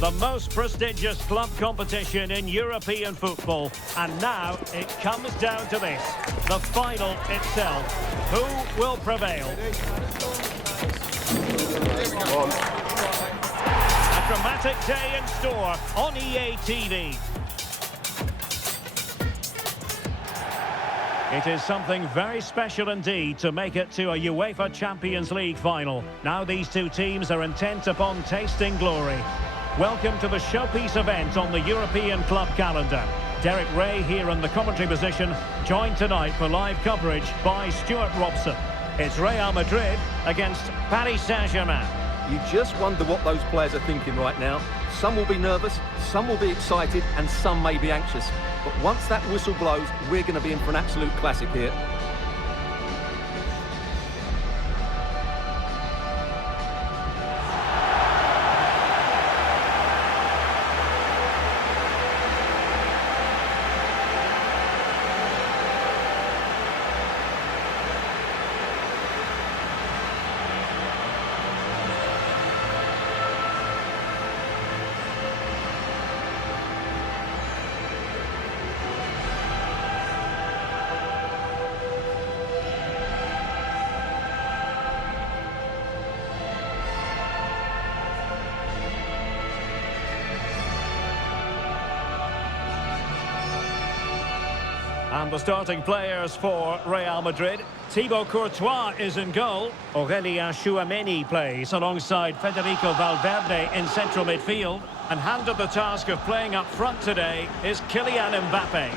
The most prestigious club competition in European football. And now it comes down to this. The final itself. Who will prevail? A dramatic day in store on EA TV. It is something very special indeed to make it to a UEFA Champions League final. Now these two teams are intent upon tasting glory. Welcome to the showpiece event on the European club calendar. Derek Ray here in the commentary position, joined tonight for live coverage by Stuart Robson. It's Real Madrid against Paris Saint-Germain. You just wonder what those players are thinking right now. Some will be nervous, some will be excited, and some may be anxious. But once that whistle blows, we're going to be in for an absolute classic here. And the starting players for Real Madrid. Thibaut Courtois is in goal. Aurélien Tchouameni plays alongside Federico Valverde in central midfield. And handed the task of playing up front today is Kylian Mbappé.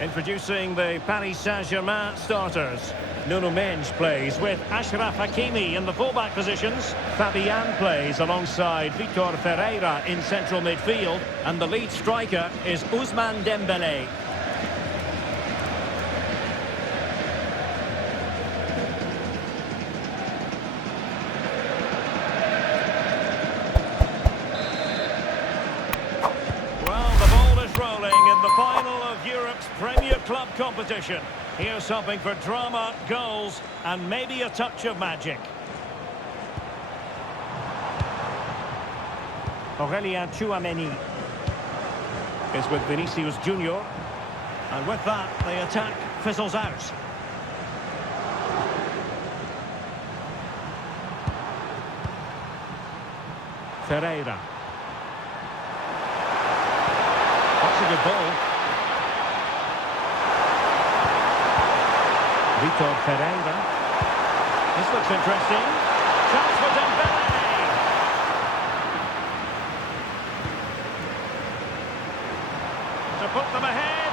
Introducing the Paris Saint-Germain starters. Nuno Mendes plays with Achraf Hakimi in the fullback positions. Fabian plays alongside Vitor Ferreira in central midfield. And the lead striker is Ousmane Dembélé. Premier club competition. Here's something for drama, goals, and maybe a touch of magic. Aurélien Tchouameni is with Vinicius Jr. And with that, the attack fizzles out. Ferreira. That's a good ball. Vitor Ferreira. This looks interesting. Chance for Dembélé. To put them ahead.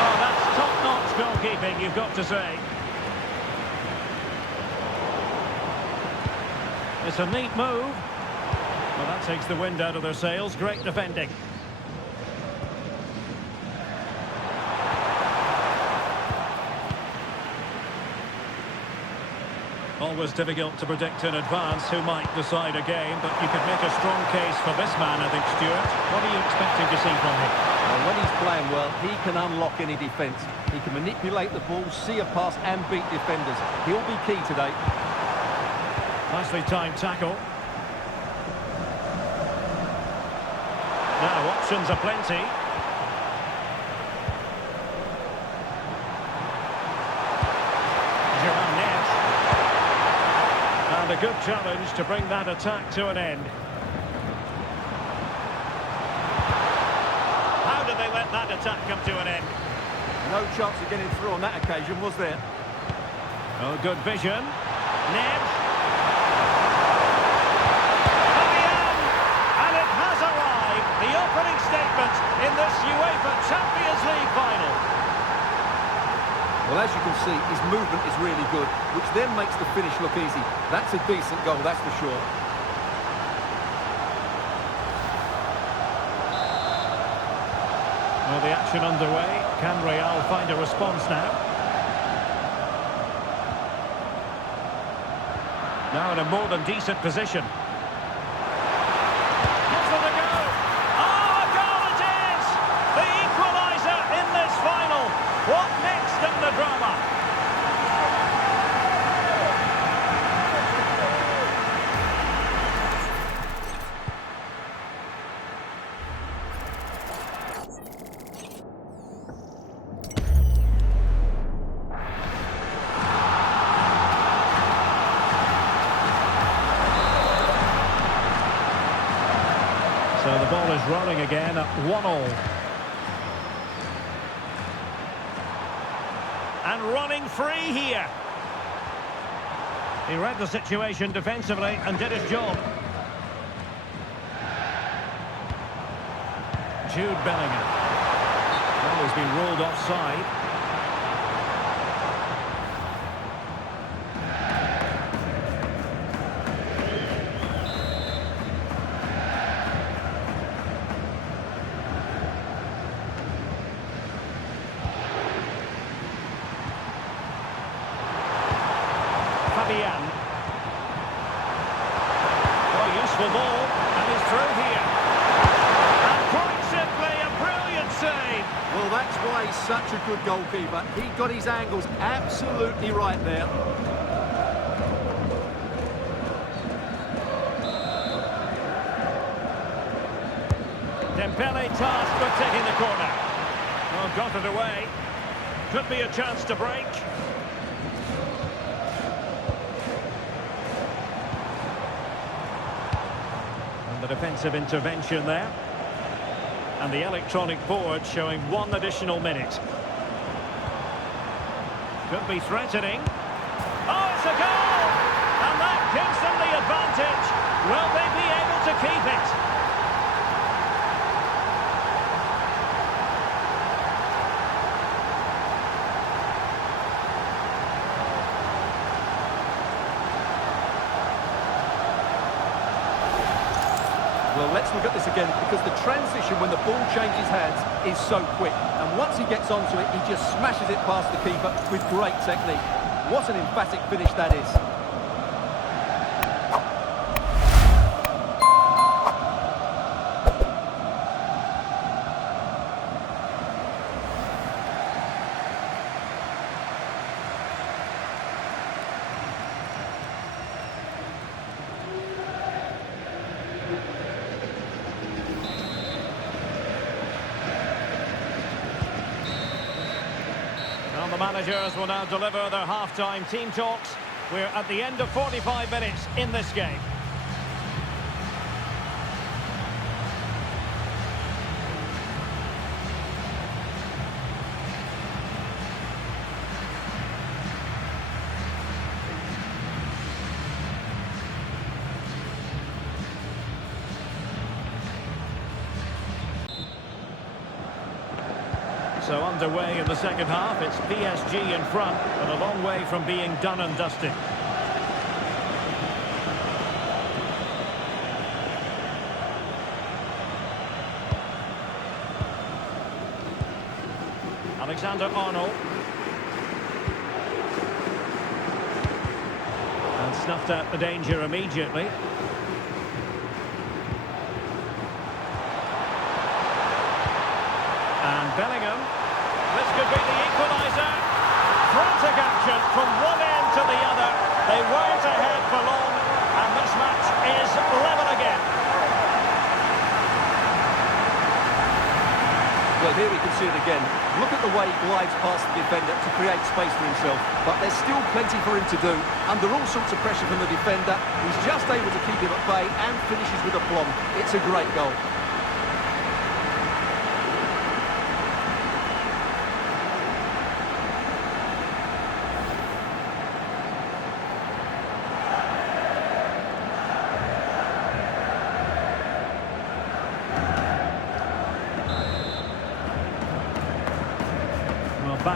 Oh, that's top-notch goalkeeping, you've got to say. It's a neat move. Well, that takes the wind out of their sails. Great defending. Always difficult to predict in advance who might decide a game, but you could make a strong case for this man, I think, Stuart. What are you expecting to see from him? Well, when he's playing well, he can unlock any defence. He can manipulate the ball, see a pass and beat defenders. He'll be key today. Nicely timed tackle. Now, options are plenty. And a good challenge to bring that attack to an end. How did they let that attack come to an end? No chance of getting through on that occasion, was there? Oh, good vision. Neves. Fabian! And it has arrived. The opening statement in this UEFA Champions League final. Well, as you can see, his movement is really good, which then makes the finish look easy. That's a decent goal, that's for sure. Well, the action underway. Can Real find a response now? Now in a more than decent position. Gives it a go. Oh, a goal it is! The equaliser in this final. What next in the drama? So the ball is rolling again at 1-1. And running free here. He read the situation defensively and did his job. Jude Bellingham. Ball has been ruled offside. Oh, useful ball, and he's through here. And quite simply, a brilliant save. Well, that's why he's such a good goalkeeper. He got his angles absolutely right there. Dembele tasked with taking the corner. Well, got it away. Could be a chance to break. The defensive intervention there. And the electronic board showing 1 additional minute. Could be threatening. Oh, it's a goal! And that gives them the advantage. Will they be able to keep it? Well, let's look at this again, because the transition when the ball changes hands is so quick. And once he gets onto it, he just smashes it past the keeper with great technique. What an emphatic finish that is. Well, the managers will now deliver their half-time team talks. We're at the end of 45 minutes in this game. So underway in the second half, it's PSG in front, but a long way from being done and dusted. Alexander-Arnold. And snuffed out the danger immediately. And Bellingham. This could be the equaliser. Frantic action from one end to the other. They weren't ahead for long, and this match is level again. Well, here we can see it again. Look at the way he glides past the defender to create space for himself. But there's still plenty for him to do. Under all sorts of pressure from the defender, he's just able to keep him at bay and finishes with aplomb. It's a great goal.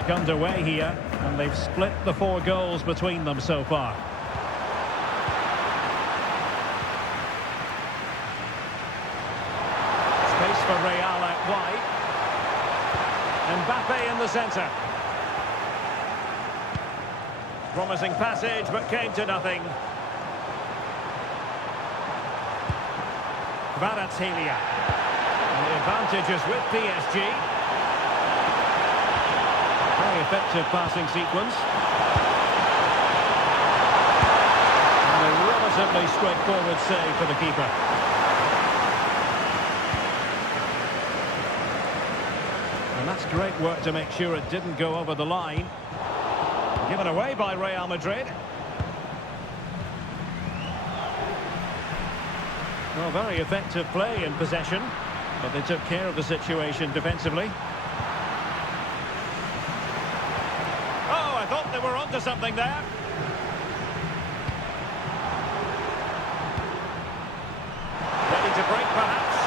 back underway here, and they've split the 4 goals between them so far. Space for Real out wide. Mbappé in the centre. Promising passage, but came to nothing. Kvaratskhelia. And the advantage is with PSG. Very effective passing sequence. And a relatively straightforward save for the keeper. And that's great work to make sure it didn't go over the line. Given away by Real Madrid. Well, very effective play in possession, but they took care of the situation defensively. Oh, I thought they were onto something there. Ready to break, perhaps.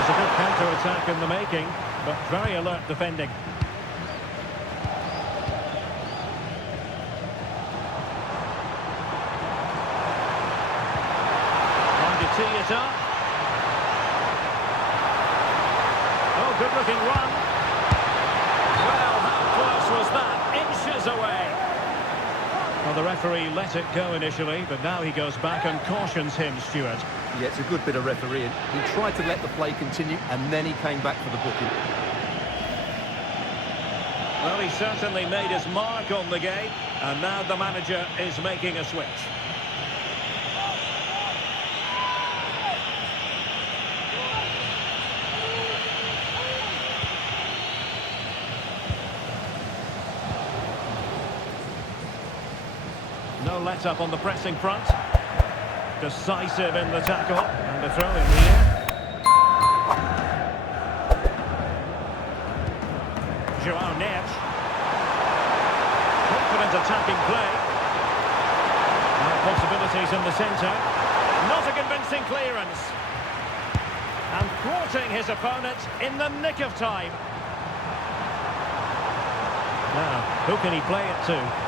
It's a good counter-attack in the making, but very alert defending. Tee it up. Oh, good looking run. Well, how close was that? Inches away. Well, the referee let it go initially, but now he goes back and cautions him, Stuart. Yeah, it's a good bit of refereeing. He tried to let the play continue, and then he came back for the booking. Well, he certainly made his mark on the game, and now the manager is making a switch. No let-up on the pressing front. Decisive in the tackle. And the throw in here. Joao Neves. Confident attacking play. Now possibilities in the centre. Not a convincing clearance. And thwarting his opponent in the nick of time. Now, who can he play it to?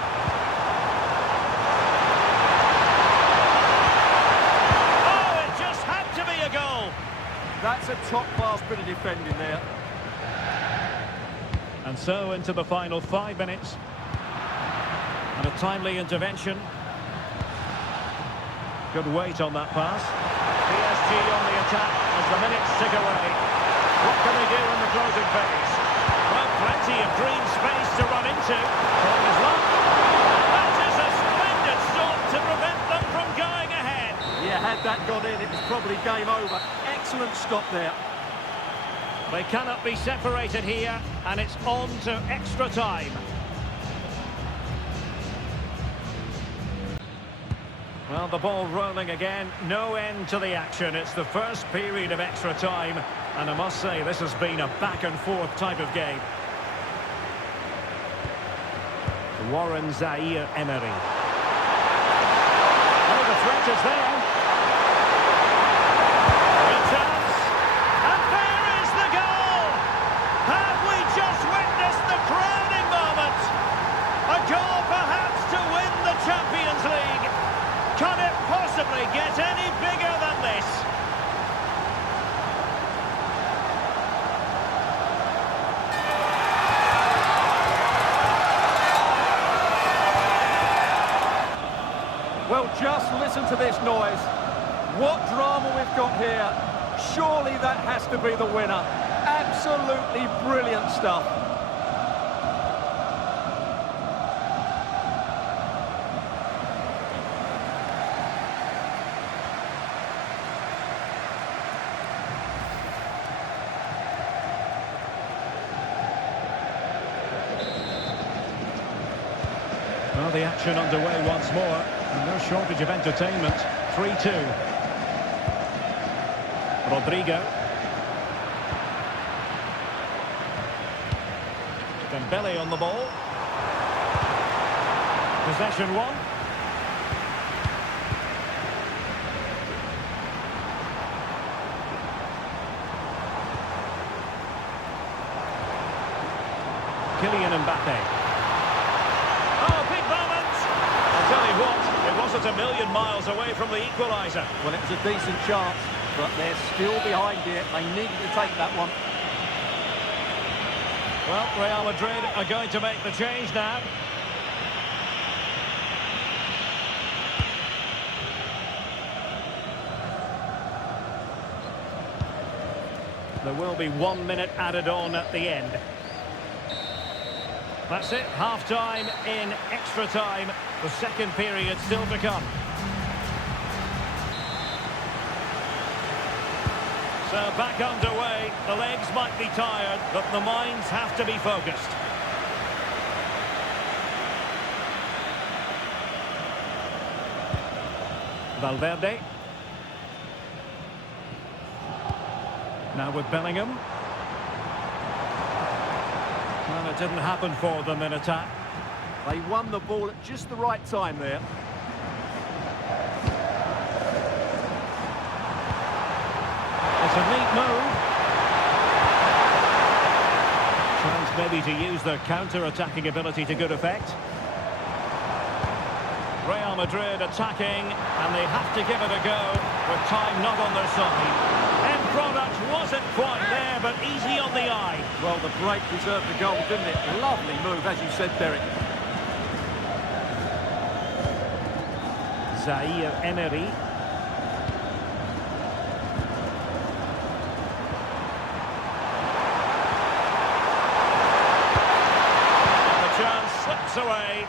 That's a top-class bit of defending there. And so into the final 5 minutes. And a timely intervention. Good weight on that pass. PSG on the attack as the minutes tick away. What can they do in the closing phase? Well, plenty of green space to run into. Trying his luck. That is a splendid stop to prevent them from going ahead. Yeah, had that gone in, it was probably game over. Excellent stop there. They cannot be separated here, and it's on to extra time. Well, the ball rolling again, no end to the action. It's the first period of extra time, and I must say this has been a back-and-forth type of game. Warren Zaire-Emery. Oh, the threat is there. Champions League. Can it possibly get any bigger than this? Well, just listen to this noise. What drama we've got here. Surely that has to be the winner. Absolutely brilliant stuff. Well, the action underway once more, and no shortage of entertainment. 3-2. Rodrigo. Dembele on the ball. Possession one. Kylian Mbappé. Oh, big moment! I'll tell you what, it wasn't a million miles away from the equaliser. Well, it was a decent chance, but they're still behind here. They needed to take that one. Well, Real Madrid are going to make the change now. There will be 1 minute added on at the end. That's it, half-time in extra time. The second period still to come. So back underway. The legs might be tired, but the minds have to be focused. Valverde. Now with Bellingham. Well, it didn't happen for them in attack. They won the ball at just the right time there. It's a neat move. Chance maybe to use their counter-attacking ability to good effect. Real Madrid attacking, and they have to give it a go with time not on their side. End product wasn't quite there, but easy on the eye. Well, the break deserved the goal, didn't it? Lovely move, as you said, Derek. Zaire Emery. And the chance slips away.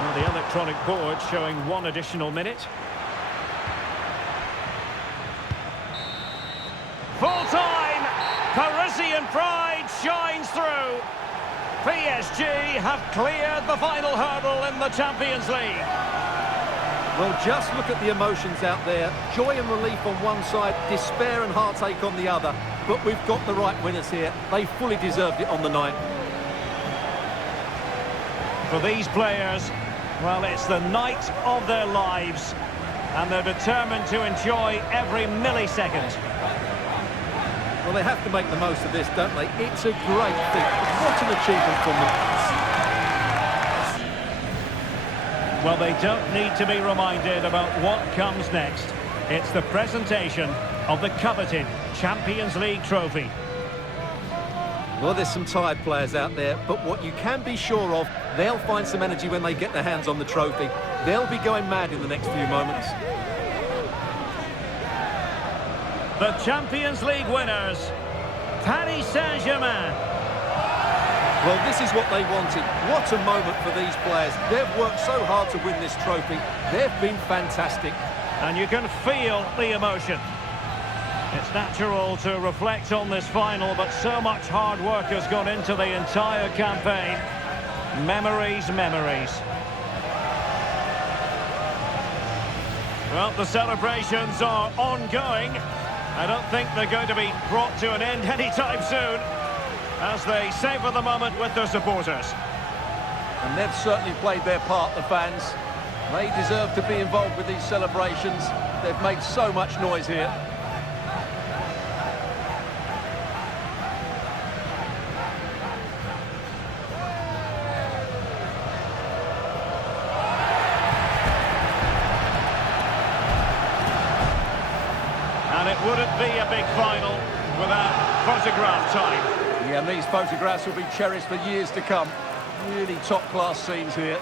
Well, the electronic board showing 1 additional minute. Full-time! Parisian pride shines through. PSG have cleared the final hurdle in the Champions League. Well, just look at the emotions out there. Joy and relief on one side, despair and heartache on the other. But we've got the right winners here. They fully deserved it on the night. For these players, well, it's the night of their lives, and they're determined to enjoy every millisecond. Well, they have to make the most of this, don't they? It's a great thing. What an achievement from them. Well, they don't need to be reminded about what comes next. It's the presentation of the coveted Champions League trophy. Well, there's some tired players out there, but what you can be sure of, they'll find some energy when they get their hands on the trophy. They'll be going mad in the next few moments. The Champions League winners, Paris Saint-Germain. Well, this is what they wanted. What a moment for these players. They've worked so hard to win this trophy. They've been fantastic. And you can feel the emotion. It's natural to reflect on this final, but so much hard work has gone into the entire campaign. Memories, memories. Well, the celebrations are ongoing. I don't think they're going to be brought to an end anytime soon, as they savour the moment with their supporters. And they've certainly played their part, the fans. They deserve to be involved with these celebrations. They've made so much noise here. And it wouldn't be a big final without photograph time. Yeah, and these photographs will be cherished for years to come. Really top-class scenes here.